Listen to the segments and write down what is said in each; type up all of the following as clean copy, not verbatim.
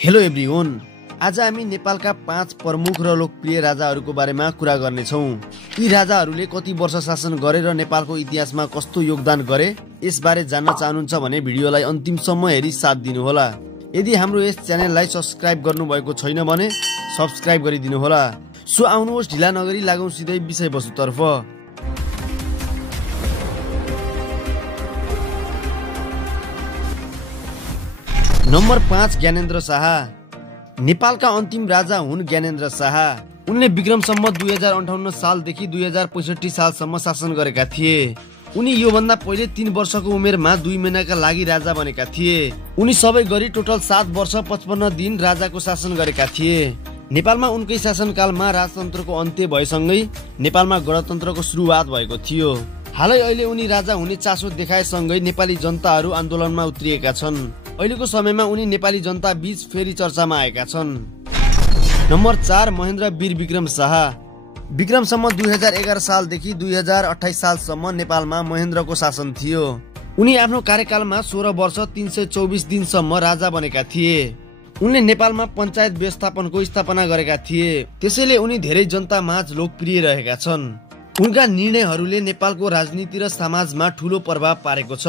Hello everyone, आज हामी नेपालका 5 प्रमुख र लोकप्रिय राजाहरूको बारेमा कुरा गर्नेछौँ। यी राजाहरूले कति वर्ष शासन गरे र नेपालको इतिहासमा कस्तो योगदान गरे यसबारे जान्न चाहनुहुन्छ भने भिडियोलाई अन्तिमसम्म हेरी साथ दिनुहोला। यदि हाम्रो यस च्यानललाई सब्स्क्राइब गर्नुभएको छैन भने सब्स्क्राइब गरिदिनुहोला। सो आउनुहोस् ढिला नगरी लागौँ सिधै विषयवस्तुतर्फ। नम्बर 5, ज्ञानेन्द्र शाह। नेपालका अन्तिम राजा हुन् ज्ञानेन्द्र शाह। उनले विक्रम सम्वत 2058 सालदेखि 2065 सालसम्म शासन गरेका थिए। उनी योभन्दा पहिले 3 वर्षको उमेरमा 2 महिनाका लागि राजा बनेका थिए। उनी सबै गरी टोटल 7 वर्ष 55 दिन राजाको शासन गरेका थिए। नेपालमा उनकै शासनकालमा राजतन्त्रको अन्त्य भएसँगै नेपालमा गणतन्त्रको सुरुवात भएको थियो। हालै अहिले उनी राजा हुने चासो देखाएसँगै नेपाली जनताहरू आन्दोलनमा उत्रिएका छन्। अहिलेको समयमा उनी नेपाली जनता बीच फेरि चर्चामा आएका छन्। नम्बर 4, महेन्द्र वीर विक्रम शाह। विक्रम सम्वत 2011 सालदेखि 2028 सालसम्म नेपालमा महेन्द्रको शासन थियो। उनी आफ्नो कार्यकालमा 16 वर्ष 324 दिनसम्म राजा बनेका थिए। उनले नेपालमा पञ्चायत व्यवस्थापनको स्थापना गरेका थिए, त्यसैले उनी धेरै जनता माझ लोकप्रिय रहेका छन्। उनका निर्णयहरूले नेपालको राजनीति र समाजमा ठूलो प्रभाव पारेको छ।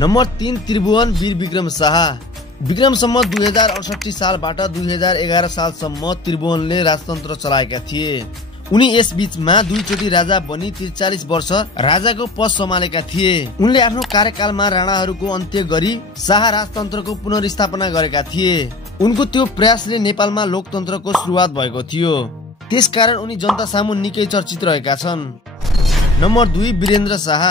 नम्बर 3, त्रिभुवन वीर विक्रम शाह। विक्रम सम्वत 2068 सालबाट 2011 सालसम्म त्रिभुवनले राजतन्त्र चलाएका थिए। उनी यस बीचमा 2 चोटि राजा बनी 43 वर्ष राजाको पद सम्हालेका थिए। उनले आफ्नो कार्यकालमा राणाहरूको अन्त्य गरी शाह राजतन्त्रको पुनर्स्थापना गरेका थिए। उनको त्यो प्रयासले नेपालमा लोकतन्त्रको सुरुवात भएको थियो, त्यसकारण उनी जनता सामु निकै चर्चित रहेका छन्। नम्बर 2, वीरेन्द्र शाह।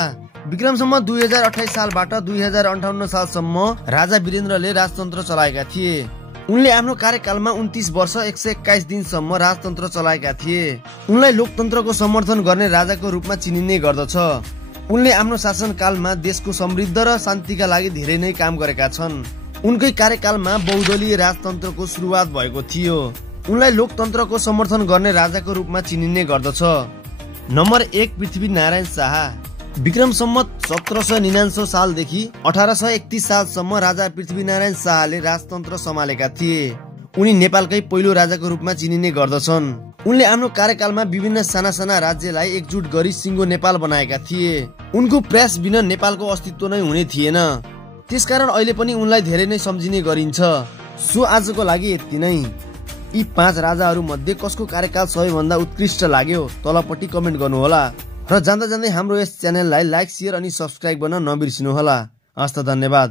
विक्रम सम्वत 2028 सालबाट 2058 सालसम्म राजा वीरेन्द्रले राजतन्त्र चलाएका थिए। उनले आफ्नो कार्यकालमा 29 वर्ष 121 दिनसम्म राजतन्त्र चलाएका थिए। उनलाई लोकतन्त्रको समर्थन गर्ने राजाको रूपमा चिनिने गर्दछ। उनले आफ्नो शासनकालमा देशको समृद्ध र शान्तिका लागि धेरै नै काम गरेका छन्। उनकै कार्यकालमा बहुदलीय राजतन्त्रको सुरुवात भएको थियो। उनलाई लोकतन्त्रको समर्थन गर्ने राजाको रूपमा चिनिने गर्दछ। नम्बर 1, पृथ्वीनारायण शाह। विक्रम सम्वत 1799 सालदेखि 1831 सालसम्म राजा पृथ्वीनारायण शाहले राजतन्त्र सम्हालेका थिए। उनी नेपालकै पहिलो राजाको रूपमा चिनिने गर्दछन्। उनले आफ्नो कार्यकालमा विभिन्न साना साना राज्यलाई एकजुट गरी सिङ्गो नेपाल बनाएका थिए। उनको प्रयास बिना नेपालको अस्तित्व नै हुने थिएन, त्यसकारण अहिले पनि उनलाई धेरै नै सम्झिने गरिन्छ। सो आजको लागि यति नै। यी 5 राजाहरू मध्ये कसको कार्यकाल सबैभन्दा उत्कृष्ट लाग्यो तलपट्टि कमेन्ट गर्नुहोला र जाँदा जाँदै हाम्रो यस च्यानललाई लाइक, शेयर अनि सब्स्क्राइब गर्न नबिर्सिनुहोला। हस्त, धन्यवाद।